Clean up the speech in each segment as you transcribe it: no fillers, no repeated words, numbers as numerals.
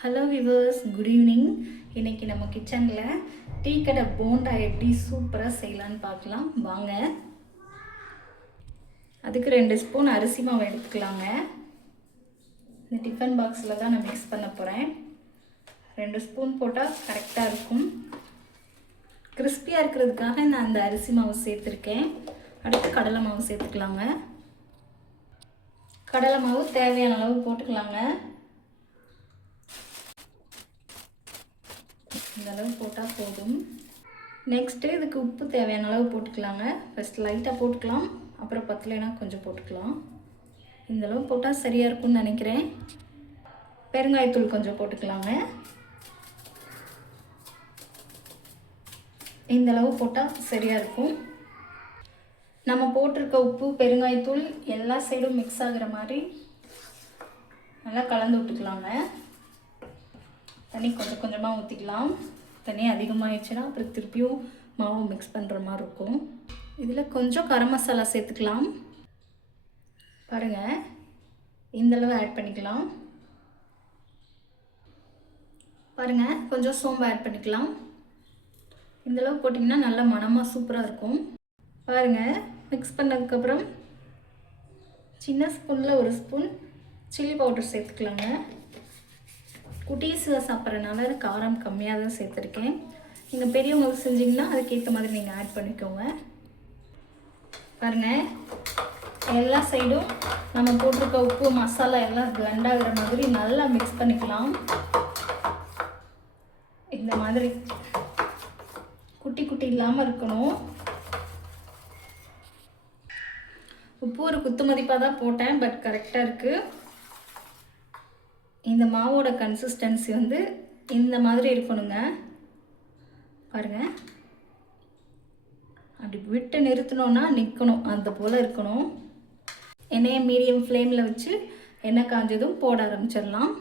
Hello viewers, good evening. இன்றைக்கி நம்ம கிச்சனில் டீ கடை போண்டா எப்படி சூப்பராக செய்யலான்னு பார்க்கலாம் வாங்க. அதுக்கு 2 ஸ்பூன் அரிசி மாவு எடுத்துக்கலாங்க. இந்த டிஃபன் பாக்ஸில் தான் நான் மிக்ஸ் பண்ண போகிறேன். 2 ஸ்பூன் போட்டால் கரெக்டாக இருக்கும். கிறிஸ்பியாக இருக்கிறதுக்காக நான் அந்த அரிசி மாவு சேர்த்துருக்கேன். அடுத்து கடலை மாவு சேர்த்துக்கலாங்க. கடலை மாவு தேவையான அளவு போட்டுக்கலாங்க. இந்த அளவு போட்டால் போதும். நெக்ஸ்ட்டு இதுக்கு உப்பு தேவையான அளவு போட்டுக்கலாங்க. ஃபஸ்ட் லைட்டாக போட்டுக்கலாம், அப்புறம் பத்தலைனா கொஞ்சம் போட்டுக்கலாம். இந்த அளவு போட்டால் சரியாக இருக்கும்னு நினைக்கிறேன். பெருங்காயத்தூள் கொஞ்சம் போட்டுக்கலாங்க. இந்த அளவு போட்டால் சரியாக இருக்கும். நம்ம போட்டிருக்க உப்பு பெருங்காயத்தூள் எல்லா சைடும் மிக்ஸ் ஆகிற மாதிரி நல்லா கலந்து விட்டுக்கலாங்க. தண்ணி கொஞ்சம் கொஞ்சமாக ஊற்றிக்கலாம். தண்ணி அதிகமாகிடுச்சுன்னா அப்புறம் திருப்பியும் மாவு மிக்ஸ் பண்ணுற மாதிரி இருக்கும். இதில் கொஞ்சம் கரம் மசாலா சேர்த்துக்கலாம். பாருங்கள், இந்தளவு ஆட் பண்ணிக்கலாம். பாருங்கள், கொஞ்சம் சோம்பு ஆட் பண்ணிக்கலாம். இந்தளவு போட்டிங்கன்னா நல்ல மணமாக சூப்பராக இருக்கும். பாருங்கள், மிக்ஸ் பண்ணதுக்கப்புறம் சின்ன ஸ்பூனில் 1 ஸ்பூன் சில்லி பவுடர் சேர்த்துக்கலாங்க. குட்டீஸுக சாப்பிட்றதுனால காரம் கம்மியாக தான் சேர்த்துருக்கேன். நீங்கள் பெரியவங்களுக்கு செஞ்சிங்கன்னா அதுக்கேற்ற மாதிரி நீங்கள் ஆட் பண்ணிக்கோங்க. பாருங்கள், எல்லா சைடும் நம்ம போட்டிருக்க உப்பு மசாலா எல்லாம் பிளெண்ட் ஆகிற மாதிரி நல்லா மிக்ஸ் பண்ணிக்கலாம். இந்த மாதிரி குட்டி குட்டி இல்லாமல் இருக்கணும். உப்பு ஒரு குத்து மதிப்பாக தான் போட்டேன், பட் கரெக்டாக இருக்குது. இந்த மாவோட கன்சிஸ்டன்சி இந்த மாதிரி இருக்கணுங்க. பாருங்கள், அப்படி விட்டு நிறுத்தினோன்னா நிற்கணும், அந்த போல் இருக்கணும். எண்ணெயை மீடியம் ஃப்ளேமில் வச்சு எண்ணெய் காஞ்சதும் போட ஆரம்பிச்சிடலாம்.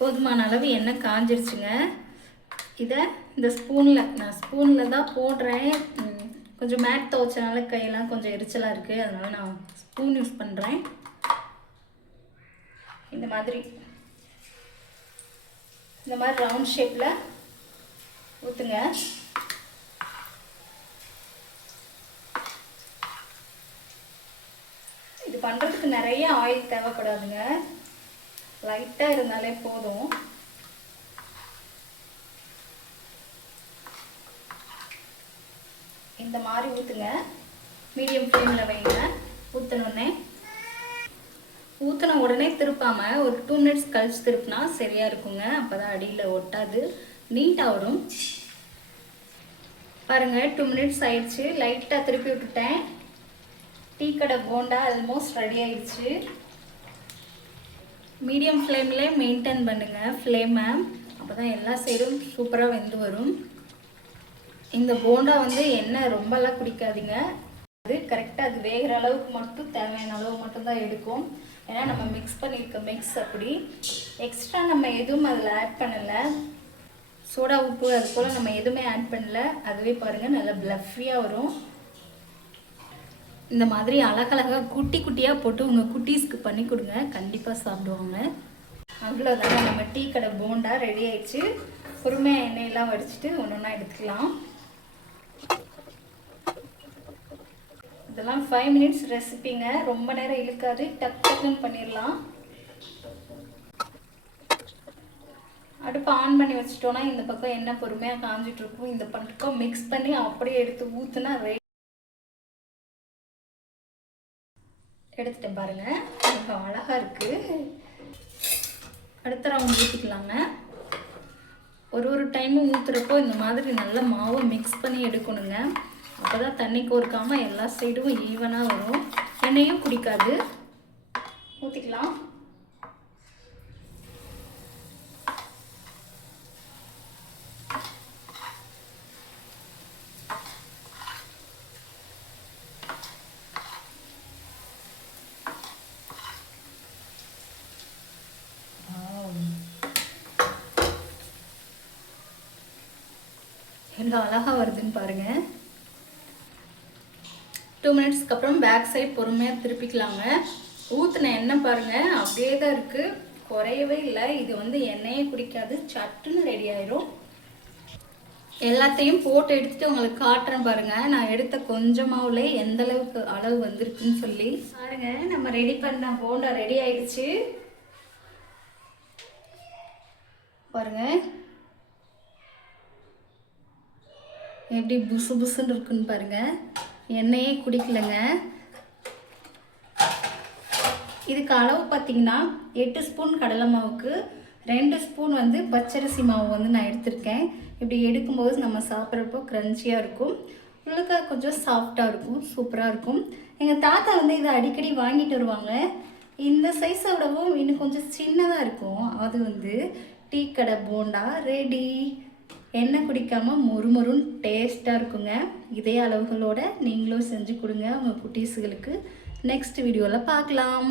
போதுமான அளவு எண்ணெய் காஞ்சிருச்சுங்க. இதை இந்த நான் ஸ்பூனில் தான் போடுறேன். கொஞ்சம் மேட் துவைச்சனால கையெல்லாம் கொஞ்சம் எரிச்சலாக இருக்குது, அதனால் நான் ஸ்பூன் யூஸ் பண்ணுறேன். இந்த மாதிரி ரவுண்ட் ஷேப்பில் ஊற்றுங்க. இது பண்ணுறதுக்கு நிறைய ஆயில் தேவைப்படாதுங்க, லைட்டாக இருந்தாலே போதும். இந்த மாதிரி ஊற்றுங்க. மீடியம் ஃப்ளேமில் வைங்க. ஊற்றின உடனே திருப்பாமல் ஒரு 2 மினிட்ஸ் கழிச்சு திருப்பினா சரியாக இருக்குங்க. அப்போ தான் அடியில் ஒட்டாது, நீட்டாக வரும். பாருங்கள், 2 மினிட்ஸ் ஆயிடுச்சு. லைட்டாக திருப்பி விட்டுட்டேன். டீ கடை போண்டா ஆல்மோஸ்ட் ரெடி ஆயிடுச்சு. மீடியம் ஃப்ளேம்லேயே மெயின்டைன் பண்ணுங்கள் ஃப்ளேமை, அப்போ தான் எல்லா சைடும் சூப்பராக வெந்து வரும். இந்த போண்டா எண்ணெய் ரொம்பலாம் குடிக்காதீங்க. அது கரெக்டாக அது வேகிற அளவுக்கு மட்டும் தேவையான அளவு மட்டும்தான் எடுக்கும். ஏன்னா நம்ம மிக்ஸ் பண்ணியிருக்க மிக்ஸ் அப்படி எக்ஸ்ட்ரா நம்ம எதுவும் அதில் ஆட் பண்ணலை. சோடா உப்பு அது போல் நம்ம எதுவுமே ஆட் பண்ணல. அதுவே பாருங்கள் நல்லா ப்ளஃபியாக வரும். இந்த மாதிரி அழகழகாக குட்டி குட்டியாக போட்டு உங்கள் குட்டீஸ்க்கு பண்ணி கொடுங்க, கண்டிப்பாக சாப்பிடுவாங்க. அவ்வளோதாங்க, நம்ம டீ கடை போண்டா ரெடி ஆயிடுச்சு. பொறுமையாக எண்ணெயெல்லாம் வடிச்சிட்டு ஒன்று ஒன்றா எடுத்துக்கலாம். இதெல்லாம் 5 மினிட்ஸ் ரெசிபிங்க, ரொம்ப நேரம் இழுக்காது, டக்குன்னு பண்ணிடலாம். அடுப்பை ஆன் பண்ணி வச்சிட்டோன்னா இந்த பக்கம் எண்ணெய் பொறுமையாக காஞ்சிட்ருக்கும். இந்த பக்கம் மிக்ஸ் பண்ணி அப்படியே எடுத்து ஊற்றுனா எடுத்துட்டேன். பாருங்கள், ரொம்ப அழகாக இருக்குது. அடுத்த ரவுண்ட் ஊற்றிக்கலாங்க. ஒரு டைமும் ஊற்றுறப்போ இந்த மாதிரி நல்ல மாவு மிக்ஸ் பண்ணி எடுக்கணுங்க. அப்போ தான் தண்ணி கோர்க்காமல் எல்லா சைடும் ஈவனாக வரும், எண்ணெயும் குடிக்காது. ஊற்றிக்கலாம். எவ்வளோ அழகாக வருதுன்னு பாருங்கள். 2 மினிட்ஸ்க்கு அப்புறம் பேக் சைட் பொறுமையாக திருப்பிக்கலாங்க. ஊற்றின எண்ணெய் பாருங்கள் அப்படியே தான் இருக்குது, குறையவே இல்லை. இது வந்து எண்ணெயே குடிக்காது, சட்டுன்னு ரெடி ஆயிரும். எல்லாத்தையும் போட்டு எடுத்துட்டு உங்களுக்கு காட்டுறேன் பாருங்க. நான் எடுத்த கொஞ்சமாவுல எந்த அளவுக்கு அளவு வந்திருக்குன்னு சொல்லி பாருங்க. நம்ம ரெடி பண்ண போண்டா ரெடி ஆயிடுச்சு பாருங்க, எப்படி புசு புசுன்னு இருக்குன்னு பாருங்க. எண்ணெயே குடிக்கலைங்க. இதுக்கு அளவு பார்த்தீங்கன்னா 8 ஸ்பூன் கடலை மாவுக்கு 2 ஸ்பூன் வந்து பச்சரிசி மாவு வந்து நான் எடுத்திருக்கேன். இப்படி எடுக்கும்போது நம்ம சாப்பிட்றப்போ க்ரன்ச்சியாக இருக்கும், உள்ளுக்க கொஞ்சம் சாஃப்டாக இருக்கும், சூப்பராக இருக்கும். எங்கள் தாத்தா வந்து இதை அடிக்கடி வாங்கிட்டு வருவாங்க. இந்த சைஸை விடவும் இன்னும் கொஞ்சம் சின்னதாக இருக்கும். அது வந்து டீ கடை போண்டா ரெடி. எண்ணெய் குடிக்காமல் மொறுமொறுன்னு டேஸ்ட்டாக இருக்குங்க. இதே அளவுகளோடு நீங்களும் செஞ்சு கொடுங்க உங்கள் குட்டீஸுகளுக்கு. நெக்ஸ்ட் வீடியோவில் பார்க்கலாம்.